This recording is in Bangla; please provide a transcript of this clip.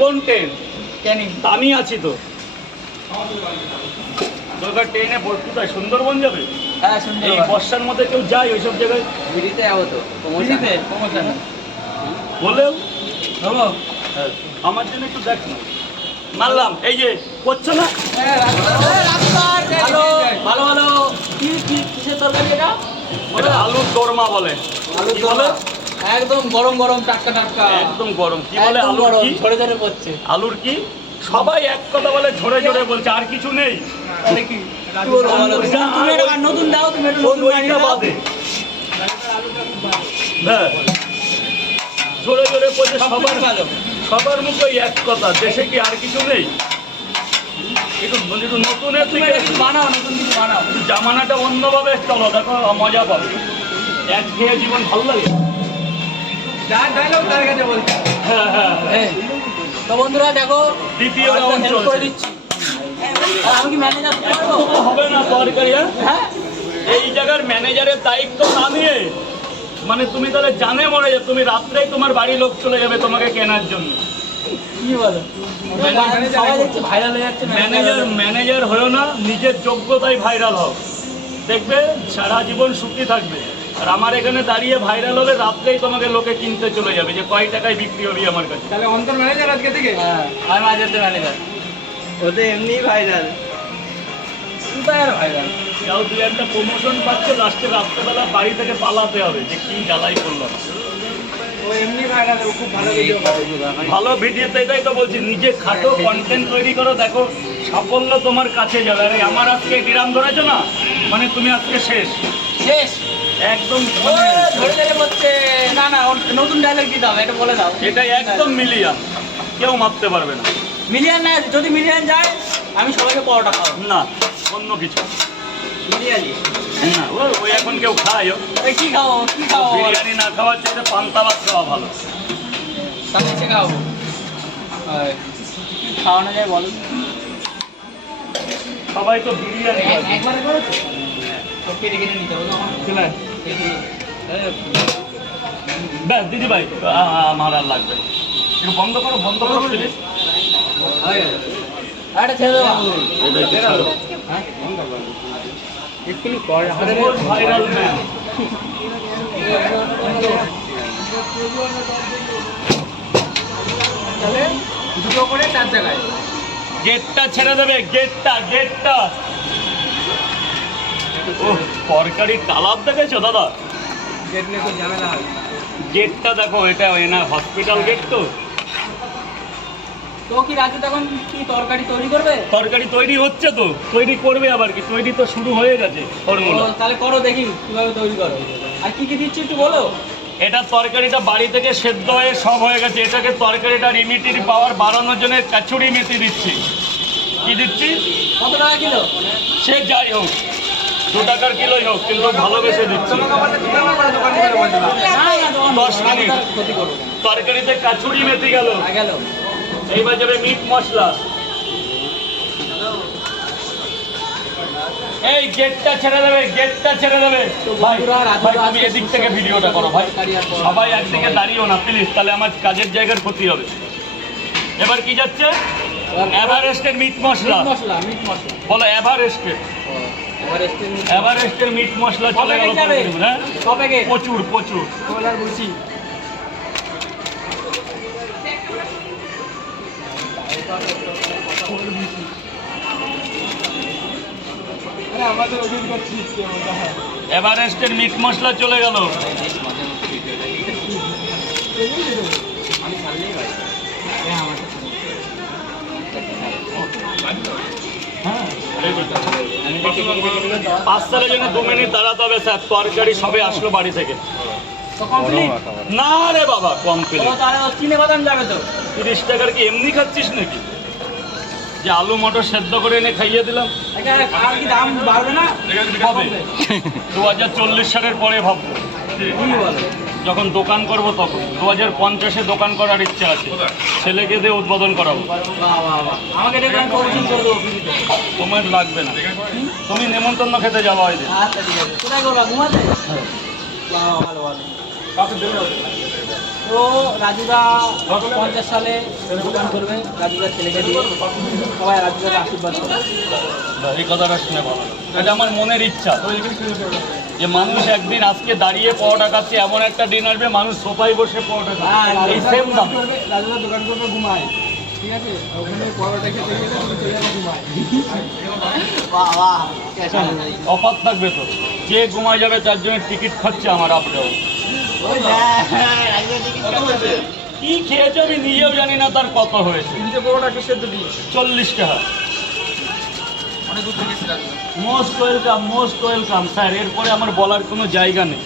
কোন ট্রেন? আমি আছি তো। দরকার ট্রেনে কোথায় সুন্দরবন যাবে? হ্যাঁ এই বর্ষার মধ্যে কেউ যায় ওইসব জায়গায়? ভিড়িতে যাবো তো, প্রমোশন বলেও আমার জন্য একটু দেখ না। মানলাম এই যে করছো না। ভালো ভালো ভালো। কিসের তরকারি এটা? এটা আলুর দোরমা বলে। আলুর কি বলে? একদম গরম গরম টাটকা টাটকা, একদম গরম। কি বলে? আলুর কি? ঝরে ঝরে পড়ছে। আলুর কি? সবাই এক কথা বলে, ঝরে ঝরে বলছে, আর কিছু নেই। আরে কি নতুন দাও, তুমি একটা নতুন বানিয়ে দাও। হ্যাঁ, ঝরে ঝরে পড়ছে সবার। ভালো। সবার মুখে এক কথা, দেশে কি আর কিছু নেই? একটু নতুনের থেকে বানাও, নতুন কিছু বানাও। জামানাটা অন্যভাবে চলো, দেখো মজা পাবে। এক খেয়ে জীবন ভালো লাগে। যার ডায়লগ তার কাছে বলছি। হ্যাঁ হ্যাঁ হ্যাঁ। তো বন্ধুরা দেখো, দ্বিতীয় রাউন্ড হেল্প করে চলছে। দিচ্ছি। আর আমি কি ম্যানেজার করবো? হবে না তরকারি। হ্যাঁ, এই জায়গার ম্যানেজারের দায়িত্ব না নিয়ে, মানে তুমি তাহলে জানে মরে যাবে, তুমি রাত্রেই তোমার বাড়ির লোক চলে যাবে তোমাকে কেনার জন্য। কি বলো? সবাই দেখছি ভাইরাল হয়ে যাচ্ছে। ম্যানেজার হয়েও না, নিজের যোগ্যতায় ভাইরাল হও, দেখবে সারা জীবন সুখী থাকবে। আর আমার এখানে দাঁড়িয়ে ভাইরাল হবে, রাত্রেই তোমাকে লোকে কিনতে চলে যাবে যে কয় টাকায় বিক্রি হবে আমার কাছে। তাহলে অন্তর ম্যানেজার আজকে থেকে? হ্যাঁ, আমি মাঝের ম্যানেজার। ওতে এমনি ভাইরাল, সুপার ভাইরাল। যাও দু একটা প্রমোশন পাচ্ছে, লাস্টে রাত্রেবেলা বাড়ি থেকে পালাতে হবে যে কি জ্বালাই করলাম। ও এমনি ভাইরাল, ও খুব ভালো ভিডিও করে। ভালো ভিডিওতে এটাই তো বলছি, নিজে খাটো, কন্টেন্ট তৈরি করো, দেখো সাফল্য তোমার কাছে যাবে। আরে আমার আজকে গ্রাম ধরেছো না, মানে তুমি আজকে শেষ শেষ একদম। ধরে ধরে বলছে। না না, নতুন ডায়লগ দিতে হবে, এটা বলে দাও। এটা একদম মিলিয়ন, কেউ মারতে পারবে না। মিলিয়ন না, যদি মিলিয়ন যায় আমি সবাইকে পরোটা খাওয়াবো। না, অন্য কিছু বিরিয়ানি না। ওই এখন কেউ খায়? কি খাও, কি খাও? বিরিয়ানি না খাওয়ার চাইতে পান্তা ভাত খাওয়া ভালো। তাহলে সে খাও। খাওয়ানো যায় বলো? সবাই তো বিরিয়ানি খায়। একবারে করেছো? সব কেটে কেটে নিতে হবে আমার। ব্যাস দিদি ভাই, আমার আর লাগবে না। একটু বন্ধ করো, বন্ধ করো প্লিজ। আরে ছেড়ে দেবো। এটা একটু ছাড়ো। এক্ষুনি কর। Viral man. তাহলে দুটো করে 4 জায়গায়। গেটটা ছেড়ে দেবে, গেটটা। ও তরকারির কালার দেখেছো দাদা? গেট নিয়ে তো ঝামেলা হয়। গেটটা দেখো, এটা এনার হসপিটাল গেট তো। তো কি রাজু তখন কি তরকারি তৈরি করবে? তরকারি তৈরি হচ্ছে তো, তৈরি করবে আবার কি, তৈরি তো শুরু হয়ে গেছে ফর্মুলা। তাহলে করো, দেখি কিভাবে তৈরি করো। আর কি কি দিচ্ছি একটু বলো। এটা তরকারিটা বাড়ি থেকে সেদ্ধ হয়ে সব হয়ে গেছে। এটাকে তরকারিটার ইমিউনিটি পাওয়ার বাড়ানোর জন্য কাচুরি মেথি দিচ্ছি। কি দিচ্ছি? কত টাকা কিলো? সে যাই হোক, 2 টাকার কিলোই হোক, কিন্তু ভালোবেসে দিচ্ছি। 10 মিনিট তরকারিতে কাচুরি মেথি গেল। এইবার যাবে মিট মশলা। এই গেটটা ছেড়ে দেবে, ভাই তুমি এদিক থেকে ভিডিওটা করো ভাই, সবাই একদিকে দাঁড়িয়েও না প্লিজ, তাহলে আমার কাজের জায়গার ক্ষতি হবে। এবার কি যাচ্ছে? এভারেস্টের মিট মশলা। বলো এভারেস্টের মিট মশলা চলে গেল। হ্যাঁ, প্রচুর। এভারেস্টের মিট মশলা চলে গেল। হ্যাঁ, 5 সালের জন্য 2 মিনিট দাঁড়াতে হবে স্যার। তরকারি সবে আসলো বাড়ি থেকে। না রে বাবা, কমপ্লিট। 30 টাকার কি এমনি খাচ্ছিস নাকি? যে আলু মটর সেদ্ধ করে এনে খাইয়ে দিলাম। আর কি দাম বাড়বে না? হবে 2040 সালের পরে ভাববো, যখন দোকান করব তখন। 2050-এ দোকান করার ইচ্ছা আছে, ছেলেকে দিয়ে উদ্বোধন করাবো। আমাকে তোমার লাগবে না, তুমি নেমন্তন্ন খেতে যাবো ওই দিন। আচ্ছা ঠিক আছে। কোথায় করবা? ঘুমাতে? ভালো ভালো। তো রাজুদা 50 সালে দোকান করবে, রাজুদার ছেলেকে দিয়ে সবাই রাজুদাকে আশীর্বাদ করে। এই কথাটা শুনে ভালো লাগলো। এটা আমার মনের ইচ্ছা যে মানুষ একদিন আজকে দাঁড়িয়ে পরোটা খাচ্ছে, এমন একটা দিন আসবে মানুষ সোফায় বসে পরোটা খাচ্ছে এই সেম দামে। রাজুদা দোকান করবে ঘুমায়, ঠিক আছে, ওখানে পরোটা খেতে গেলে তুমি চলে যাবে ঘুমায়। বাহ বাহ, অফার থাকবে তো, যে ঘুমায় যাবে তার জন্য টিকিট খাচ্ছে আমার আপ ডাউন। ওই দেখ, রাজুদা টিকিট কাটছে। কি খেয়েছে আমি নিজেও জানি না তার কত হয়েছে। 3টে পরোটা কি সেদ্ধ দিয়ে 40 টাকা। অনেক দূর থেকে এসেছে রাজুদা। মোস্ট ওয়েলকাম স্যার, এরপরে আমার বলার কোনো জায়গা নেই।